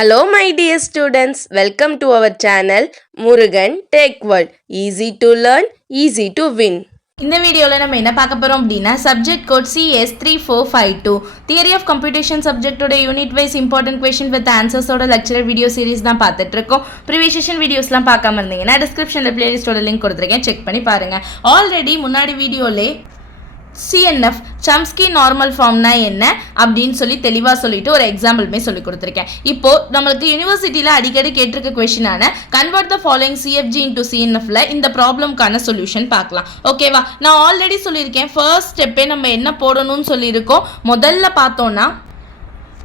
Hello my dear students, welcome to our channel Murugan Tech World. Easy to learn, easy to win. இந்த வீடியோவில் நம்ம என்ன பார்க்க போகிறோம் அப்படின்னா subject code CS3452 theory of computation சப்ஜெக்டோட unit wise important question with ஆன்சர்ஸோட lecturer video series தான் பார்த்துட்டு இருக்கோம். ப்ரீவியஸ் செஷன் வீடியோஸ்லாம் பார்க்காம இருந்தீங்கன்னா டிஸ்கிரிப்ஷனில் பிளேலிஸ்டோட லிங்க் கொடுத்துருக்கேன், செக் பண்ணி பாருங்கள். ஆல்ரெடி முன்னாடி வீடியோலே சிஎன்எஃப் சம்ஸ்கி நார்மல் ஃபார்ம்னா என்ன அப்படின்னு சொல்லி தெளிவாக சொல்லிட்டு ஒரு எக்ஸாம்பிளுமே சொல்லி கொடுத்துருக்கேன். இப்போ நம்மளுக்கு யூனிவர்சிட்டியில் அடிக்கடி கேட்டிருக்க கொஸ்டினான convert the following CFG into சிஎன்எஃப்ல இந்த ப்ராப்ளம்கான சொல்யூஷன் பார்க்கலாம். ஓகேவா, நான் ஆல்ரெடி சொல்லியிருக்கேன் ஃபர்ஸ்ட் ஸ்டெப்பே நம்ம என்ன போடணும்னு சொல்லியிருக்கோம். முதல்ல பார்த்தோன்னா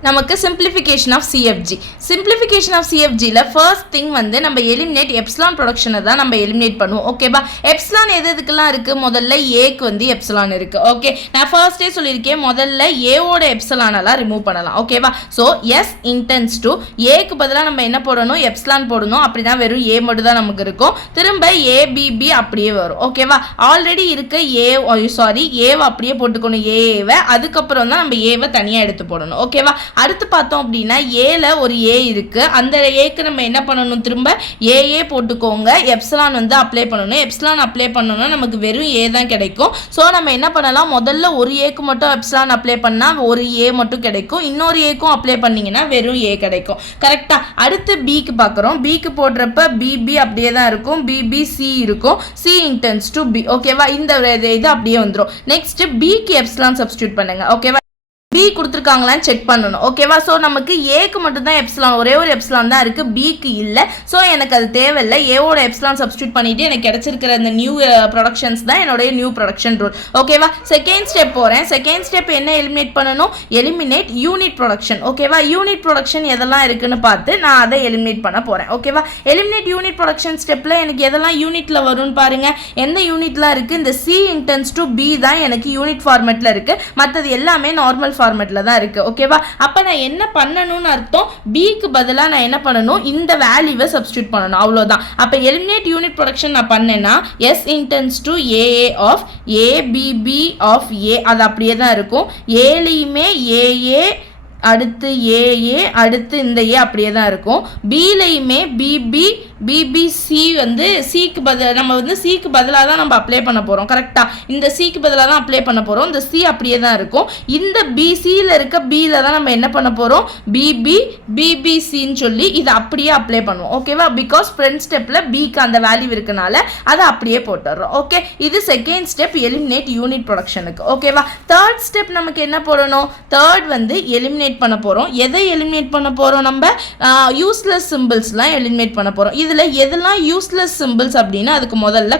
நமக்கு simplification of CFG. Simplification of சிஎஃப்ஜியில் ஃபர்ஸ்ட் திங் வந்து நம்ம எலிமினேட் எப்சிலான் ப்ரொடக்ஷனை தான் நம்ம எலிமினேட் பண்ணுவோம். ஓகேவா, எப்சிலான் எதுக்கெல்லாம் இருக்குது? முதல்ல ஏக்கு வந்து எப்சிலான் இருக்குது. ஓகே, நான் ஃபர்ஸ்டே சொல்லியிருக்கேன் முதல்ல ஏவோட எப்சிலானெல்லாம் ரிமூவ் பண்ணலாம். ஓகேவா, ஸோ எஸ் இன்டென்ஸ் டு ஏக்கு பதிலாக நம்ம என்ன போடணும்? எப்சிலான் போடணும். அப்படி தான் வெறும் ஏ மட்டும் தான் நமக்கு இருக்கும். திரும்ப ஏபிபி அப்படியே வரும். ஓகேவா, ஆல்ரெடி இருக்க ஏவை அப்படியே போட்டுக்கணும் ஏவை. அதுக்கப்புறம் தான் நம்ம ஏவை தனியாக எடுத்து போடணும். ஓகேவா, அடுத்து பார்த்தோம் அப்படின்னா ஏல ஒரு ஏ இருக்கு. அந்த ஏக்கு நம்ம என்ன பண்ணணும்? திரும்ப ஏஏ போட்டுக்கோங்க. எப்சிலான் வந்து அப்ளை பண்ணணும். எப்சிலான் அப்ளை பண்ணணும்னா நமக்கு வெறும் ஏ தான் கிடைக்கும். ஸோ நம்ம என்ன பண்ணலாம்? முதல்ல ஒரு ஏக்கு மட்டும் எப்சிலான் அப்ளை பண்ணால் ஒரு ஏ மட்டும் கிடைக்கும். இன்னொரு ஏக்கும் அப்ளை பண்ணிங்கன்னா வெறும் ஏ கிடைக்கும். கரெக்டாக. அடுத்து பிக்கு பார்க்குறோம். பிக்கு போடுறப்ப பிபி அப்படியே தான் இருக்கும். பிபிசி இருக்கும். C intense to B. ஓகேவா, இந்த இது அப்படியே வந்துடும். நெக்ஸ்ட் பிக்கு எப்சிலான் சப்ஸ்டியூட் பண்ணுங்க. ஓகேவா, பி கொடுத்துருக்காங்களான்னு செக் பண்ணணும். ஓகேவா, ஸோ நமக்கு ஏக்கு மட்டும்தான் எப்சிலான், ஒரே ஒரு எப்சிலான் தான் இருக்குது, பிக்கு இல்லை. ஸோ எனக்கு அது தேவையில்லை. ஏவோட எப்சிலான் சப்ஸ்டியூட் பண்ணிவிட்டு எனக்கு கிடச்சிருக்கிற இந்த நியூ ப்ரொடக்ஷன்ஸ் தான் என்னுடைய நியூ ப்ரொடக்ஷன் ரூல். ஓகேவா, செகண்ட் ஸ்டெப் போகிறேன். செகண்ட் ஸ்டெப் என்ன எலிமினேட் பண்ணணும்? Eliminate unit production. ஓகேவா, யூனிட் ப்ரொடக்ஷன் எதெல்லாம் இருக்குன்னு பார்த்து நான் அதை எலிமினேட் பண்ண போகிறேன். ஓகேவா, எலிமினேட் யூனிட் ப்ரொடக்ஷன் ஸ்டெப்பில் எனக்கு எதெல்லாம் யூனிட்டில் வரும்னு பாருங்கள். எந்த யூனிட்லாம் இருக்குது? இந்த சி இன்டென்ஸ் டு பி தான் எனக்கு யூனிட் ஃபார்மேட்டில் இருக்குது. மற்றது எல்லாமே நார்மல் ஃபார்மேட்ல தான் இருக்கு. ஓகேவா, அப்ப நான் என்ன பண்ணணும்னு அர்த்தம்? பிக்கு பதிலாக நான் என்ன பண்ணணும்? இந்த வேல்யூவை சப்ஸ்டியூட் பண்ணணும். அவ்வளோதான். அப்ப எலிமினேட் யூனிட் ப்ரொடக்ஷன் நான் பண்ணேன்னா S intends to AA of ABB of A, அது அப்படியே தான் இருக்கும். ஏலையுமே ஏஏ அடுத்து ஏஏ அடுத்து இந்த ஏ அப்படியே தான் இருக்கும். பிலையுமே பிபி பிபிசி வந்து சிக்கு பதில் நம்ம வந்து சிக்கு பதிலாக தான் நம்ம அப்ளை பண்ண போகிறோம். கரெக்டாக, இந்த சிக்கு பதிலாக தான் அப்ளை பண்ண போகிறோம். இந்த சி அப்படியே தான் இருக்கும். இந்த பிசியில் இருக்க பியில் தான் நம்ம என்ன பண்ண போகிறோம்? பிபி பிபிசின்னு சொல்லி இதை அப்படியே அப்ளை பண்ணுவோம். ஓகேவா, பிகாஸ் ஃப்ரெண்ட் ஸ்டெப்பில் பிக்கு அந்த வேல்யூ இருக்கனால அதை அப்படியே போட்டுடுறோம். ஓகே, இது செகண்ட் ஸ்டெப் எலிமினேட் யூனிட் ப்ரொடக்ஷனுக்கு. ஓகேவா, தேர்ட் ஸ்டெப் நமக்கு என்ன போடணும்? தேர்ட் வந்து எலிமினேட் பண்ண போறோம். எதை எலிமினேட் பண்ண போறோம்? நம்ம யூஸ்லெஸ் சிம்பிள்ஸ்லாம் எலிமினேட் பண்ண போறோம். இதுல எதெல்லாம் யூஸ்லெஸ் சிம்பிள்ஸ் அப்படின்னு அதுக்கு முதல்ல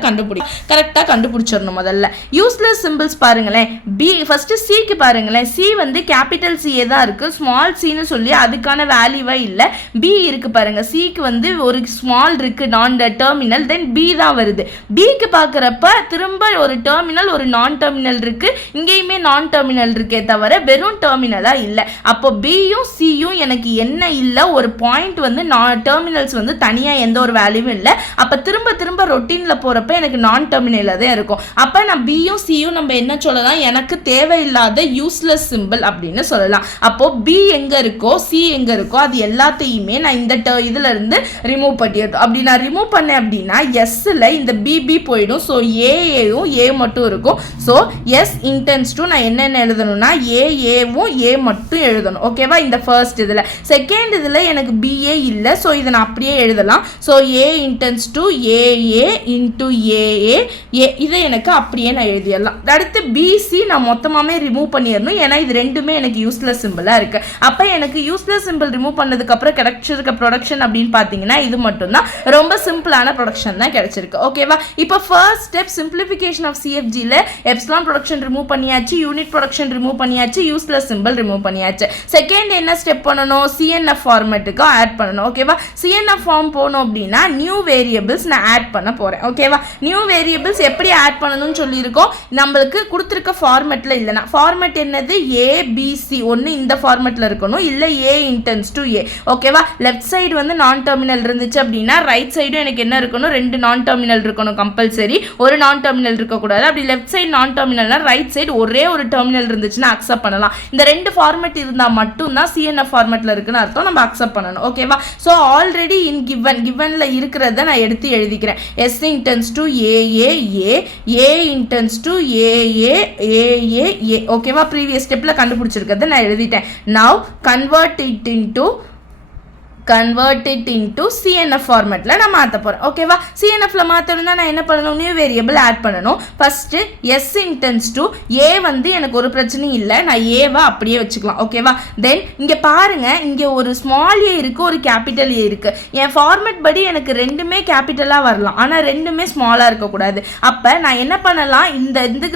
கரெக்டா கண்டுபிடிச்சிடணும். முதல்ல யூஸ்லெஸ் சிம்பிள்ஸ் பாருங்களேன். பி ஃபர்ஸ்ட் சிக்கு பாருங்களேன். சி வந்து கேபிட்டல் சி தான் இருக்கு, ஸ்மால் சின்னு சொல்லி அதுக்கான வேல்யூவா இல்ல. பி இருக்கு பாருங்க. சிக்கு வந்து ஒரு ஸ்மால் இருக்கு, நான் டெர்மினல், தென் பி தான் வருது. பிக்கு பாக்குறப்ப திரும்ப ஒரு டெர்மினல் ஒரு நான் டெர்மினல் இருக்கு. இங்கேயுமே நான் டெர்மினல் இருக்கே தவிர வெறும் டெர்மினலா இல்ல. அப்போ பியும் சியும் எனக்கு என்ன இல்லை? ஒரு பாயிண்ட் வந்து டெர்மினல்ஸ் வந்து தனியாக எந்த ஒரு வேல்யூவும் இல்லை. அப்போ திரும்ப திரும்ப ரொட்டீனில் போகிறப்ப எனக்கு நான் டெர்மினலாக தான் இருக்கும். அப்போ நான் பியும் சியும் நம்ம என்ன சொல்லலாம்? எனக்கு தேவையில்லாத யூஸ்லெஸ் சிம்பிள் அப்படின்னு சொல்லலாம். அப்போ பி எங்கே இருக்கோ சி எங்கே இருக்கோ அது எல்லாத்தையுமே நான் இந்த இதில் இருந்து ரிமூவ் பண்ணிடணும். அப்படி நான் ரிமூவ் பண்ணேன் அப்படின்னா எஸ்ஸில் இந்த பிபி போயிடும். ஸோ ஏஏவும் ஏ மட்டும் இருக்கும். ஸோ எஸ் இன்டென்ஸ் டு நான் என்னென்ன எழுதணும்னா ஏஏவும் ஏ மட்டும் எழுதணும். ஓகேவா, இந்த ஃபர்ஸ்ட் இதில். செகண்ட் இதில் எனக்கு பிஏ இல்லை. ஸோ இதை நான் அப்படியே எழுதலாம். So A intends to AA into AA A, இதை எனக்கு அப்படியே நான் எழுதிடலாம். அடுத்து பிசி நான் மொத்தமாகவே ரிமூவ் பண்ணிடணும். ஏன்னா இது ரெண்டுமே எனக்கு யூஸ்லெஸ் சிம்பிளாக இருக்கு. அப்போ எனக்கு யூஸ்லெஸ் சிம்பிள் ரிமூவ் பண்ணதுக்கப்புறம் கிடைச்சிருக்க ப்ரொடக்ஷன் அப்படின்னு பார்த்தீங்கன்னா இது மட்டும்தான். ரொம்ப சிம்பிளான ப்ரொடக்ஷன் தான் கிடைச்சிருக்கு. ஓகேவா, இப்போ ஃபர்ஸ்ட் ஸ்டெப் சிம்பிளிஃபிகேஷன் ஆஃப் சிஎஃப்ஜியில் எப்சிலான் ப்ரொடக்ஷன் ரிமூவ் பண்ணியாச்சு, யூனிட் ப்ரொடக்ஷன் ரிமூவ் பண்ணியாச்சு, யூஸ்லெஸ் சிம்பிள் ரிமூவ் பண்ணியாச்சு. செகண்ட் என்ன ஸ்டெப் பண்ணணும்? சிஎன்எஃப் ஃபார்மேட்டுக்கு ஆட் பண்ணணும். ஓகேவா, சிஎன்எஃப் ஃபார்ம் போகணும் அப்படின்னா நியூ வேரியபிள்ஸ் நான் ஆட் பண்ண போகிறேன். ஓகேவா, நியூ வேரியபிள்ஸ் எப்படி ஆட் பண்ணணும்னு சொல்லியிருக்கோம். நம்மளுக்கு கொடுத்துருக்க ஃபார்மேட்டில் இல்லைனா ஃபார்மேட் என்னது? ஏபிசி. ஒன்று இந்த ஃபார்மேட்டில் இருக்கணும், இல்லை ஏ இன்டென்ஸ் டு ஏ. ஓகேவா, லெஃப்ட் சைடு வந்து நான் டெர்மினல் இருந்துச்சு அப்படின்னா ரைட் சைடும் எனக்கு என்ன இருக்கணும்? ரெண்டு நான் டெர்மினல் இருக்கணும் கம்பல்சரி. ஒரு நான் டெர்மினல் இருக்கக்கூடாது. அப்படி லெஃப்ட் சைடு நான் டெர்மினல்னா ரைட் சைடு ஒரே ஒரு டெர்மினல் இருந்துச்சுன்னா அக்செப்ட் பண்ணலாம். இந்த ரெண்டு ஃபார்மேட் இருந்தால் இருந்தால் மட்டும்தான் சிஎன்எஃப் ஃபார்மேட்டில் இருக்குன்னு அர்த்தம், நம்ம அக்செப்ட் பண்ணணும். ஓகேவா? ஸோ ஆல்ரெடி இன் கிவனில் இருக்கிறத நான் எடுத்து எழுதிக்கிறேன். S intends to A intends to A. ஓகேவா? ப்ரீவியஸ் ஸ்டெப்பில் கண்டுபிடிச்சிருக்கிறத நான் எழுதிட்டேன். Now convert it into CNF ஃபார்மேட்டில் நான் மாற்ற போகிறேன். ஓகேவா? சிஎன்எஃப்ல மாற்றணும்னா நான் என்ன பண்ணணும்? நியூ வேரியபிள் ஆட் பண்ணணும். ஃபஸ்ட்டு எஸ் இன்டென்ஸ் டு ஏ வந்து எனக்கு ஒரு பிரச்சனையும் இல்லை, நான் ஏவை அப்படியே வச்சுக்கலாம். ஓகேவா? தென் இங்கே பாருங்கள், இங்கே ஒரு ஸ்மால் ஏ இருக்குது, ஒரு கேபிட்டல் ஏ இருக்குது. என் ஃபார்மேட் படி எனக்கு ரெண்டுமே கேபிட்டலாக வரலாம், ஆனால் ரெண்டுமே ஸ்மாலாக இருக்கக்கூடாது. அப்போ நான் என்ன பண்ணலாம்?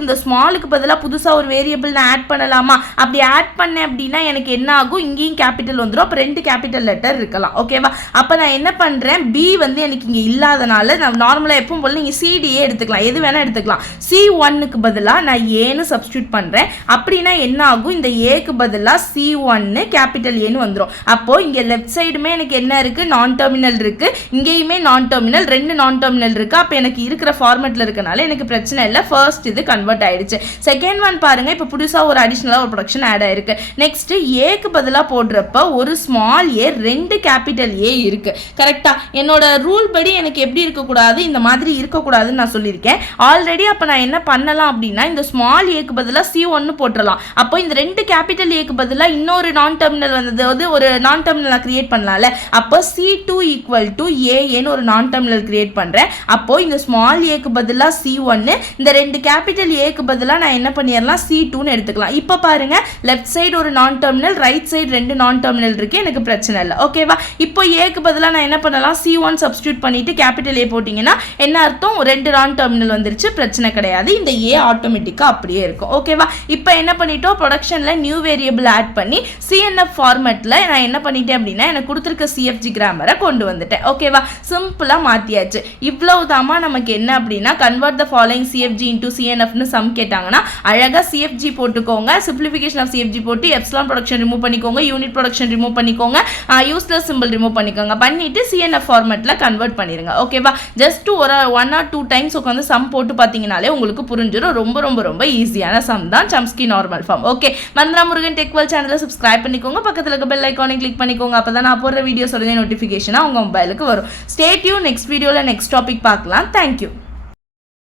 இந்த ஸ்மாலுக்கு பதிலாக புதுசாக ஒரு வேரியபிள் நான் ஆட் பண்ணலாமா? அப்படி ஆட் பண்ணேன் அப்படின்னா எனக்கு என்ன ஆகும்? இங்கேயும் கேபிட்டல் வந்துடும். அப்போ 2 கேபிட்டல் லெட்டர் இருக்கு. ஓகேவா? அப்ப நான் என்ன பண்றேன்? பி வந்து எனக்கு இங்க இல்லாதனால நான் நார்மலா எப்பவும் போல நீங்க சிடிஏ எடுத்துக்கலாம், எது வேணா எடுத்துக்கலாம். C1க்கு பதிலா நான் ஏன்னு சப்ஸ்டிட்யூட் பண்றேன். அப்படின்னா என்ன ஆகும்? இந்த ஏக்கு பதிலா C1 கேபிட்டல் ஏன்னு வந்துடும். அப்போ இங்க லெஃப்ட் சைடுமே எனக்கு என்ன இருக்கு? நான் டெர்மினல் இருக்கு, இங்கேயுமே நான் டெர்மினல், 2 நான் டெர்மினல் இருக்கு. அப்ப எனக்கு இருக்கிற ஃபார்மேட்ல இருக்கனால எனக்கு பிரச்சனை இல்லை. ஃபர்ஸ்ட் இது கன்வெர்ட் ஆயிடுச்சு. செகண்ட் ஒன் பாருங்க, இப்போ புதுசா ஒரு அடிஷனலா ஒரு ப்ரொடக்ஷன் ஆட் ஆயிருக்கு. நெக்ஸ்ட் ஏக்கு பதிலா போடுறப்ப ஒரு ஸ்மால் ஏ 2 கேபிட்டல் ஏ இருக்கு. கரெக்டா? என்னோட ரூல் படி எனக்கு எப்படி இருக்கக்கூடாது? இந்த மாதிரி இருக்கக்கூடாதுன்னு நான் சொல்லியிருக்கேன் ஆல்ரெடி. அப்போ நான் என்ன பண்ணலாம் அப்படின்னா, இந்த ஸ்மால் ஏக்கு பதிலாக C1 போட்டுடலாம். அப்போ இந்த 2 கேபிட்டல் ஏக்கு பதிலாக இன்னொரு நான் டெர்மினல் வந்தது, ஒரு நான் டெர்மினல் நான் கிரியேட் பண்ணலாம்ல. அப்போ C2 ஈக்குவல் டு ஏன்னு ஒரு நான் டெர்மினல் கிரியேட் பண்ணுறேன். அப்போ இந்த ஸ்மால் ஏக்கு பதிலாக C1, இந்த 2 கேபிட்டல் ஏக்கு பதிலாக நான் என்ன பண்ணிடலாம்? C2ன்னு எடுத்துக்கலாம். இப்போ பாருங்க, லெஃப்ட் சைடு ஒரு நான் டெர்மினல், ரைட் சைடு 2 நான் டெர்மினல் இருக்கு, எனக்கு பிரச்சனை இல்லை. ஓகேவா? இப்போ ஏக்கு பதிலாக நான் என்ன பண்ணலாம்? C1 சப்ஸ்டிட்யூட் பண்ணிட்டு கேபிட்டல் ஏ போட்டிங்கன்னா என்ன அர்த்தம்? 2 நான் டெர்மினல் வந்துருச்சு, பிரச்சனை கிடையாது. இந்த ஏ ஆட்டோமேட்டிக்காக அப்படியே இருக்கும். ஓகேவா? இப்போ என்ன பண்ணிட்டோம்? ப்ரொடக்ஷனில் நியூ வேரியபிள் ஆட் பண்ணி சிஎன்எஃப் ஃபார்மேட்டில் நான் என்ன பண்ணிட்டேன் அப்படின்னா, எனக்கு கொடுத்துருக்க சிஎஃப்ஜி கிராமரை கொண்டு வந்துட்டேன். ஓகேவா? சிம்பிளாக மாற்றியாச்சு. இவ்வளவுதாமா நமக்கு என்ன அப்படின்னா, convert the following CFG into சிஎன்எஃப்னு சம் கேட்டாங்கன்னா அழகாக சிஎஃப்ஜி போட்டுக்கோங்க. சிம்பிளிஃபிகேஷன் ஆஃப் சிஎஃப்ஜி போட்டு எப்சிலான் ப்ரொடக்ஷன் ரிமூவ் பண்ணிக்கோங்க, யூனிட் ப்ரொடக்ஷன் ரிமூவ் பண்ணிக்கோங்க, யூஸ்லெஸ் சிம்பிள் ரிமூவ் பண்ணிக்கோங்க. பண்ணிட்டு சிஎன்எஃப் ஃபார்மேட்ல கன்வெர்ட் பண்ணிருங்க. ஓகேவா? ஜஸ்ட் ஒரு 1 or 2 டைம்ஸ் உட்காந்து சம் போட்டு பார்த்தீங்கனாலே உங்களுக்கு புரிஞ்சிடும். ரொம்ப ரொம்ப ரொம்ப ஈஸியான சம் தான் Chomsky normal form. Okay, Mantra Murugan Techwell சேனலை சப்ஸ்கிரைப் பண்ணிக்கோங்க, பக்கத்தில் இருக்க பெல் ஐக்கானை கிளிக் பண்ணிக்கோங்க. அப்போ தான் நான் போடுற வீடியோஸ் உடனே நோட்டிஃபிகேஷனாக உங்கள் மொபைலுக்கு வரும். Stay tune. நெக்ஸ்ட் வீடியோவில் நெக்ஸ்ட் டாபிக் பார்க்கலாம். தேங்க்யூ.